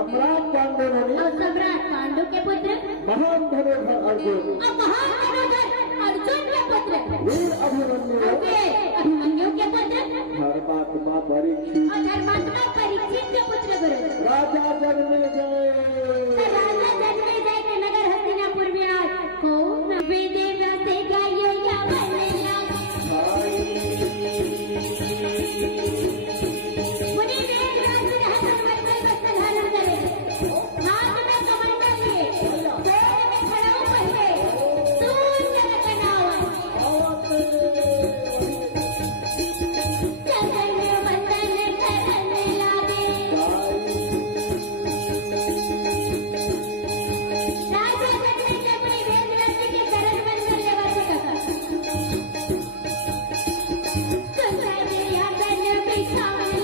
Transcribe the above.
सम्राट पांडु और सम्राट पांडु के पुत्र महान धनुर्धर अर्जुन और महान धनुर्धर अर्जुन के पुत्र वीर अभिमन्यु के पुत्र धर्मात्मा परीक्षित और धर्मात्मा परीक्षित के पुत्र गुरु राजा जन्मेजय के नगर हस्तिनापुर में आज कौन वेदेव्या से गायो या बनेगा मुनि वेदव्यास ने हसन वर्गल वस्त्र धारण करे हाथ में कमंडल लिए पैर में खड़ाऊ पहने सूर्य रचनावा चरण में वंदन करने लागे राजा जनने के अपने वेदव्यास के चरण वंदन लेवा से कहा सुन मेरी हसन बिछावन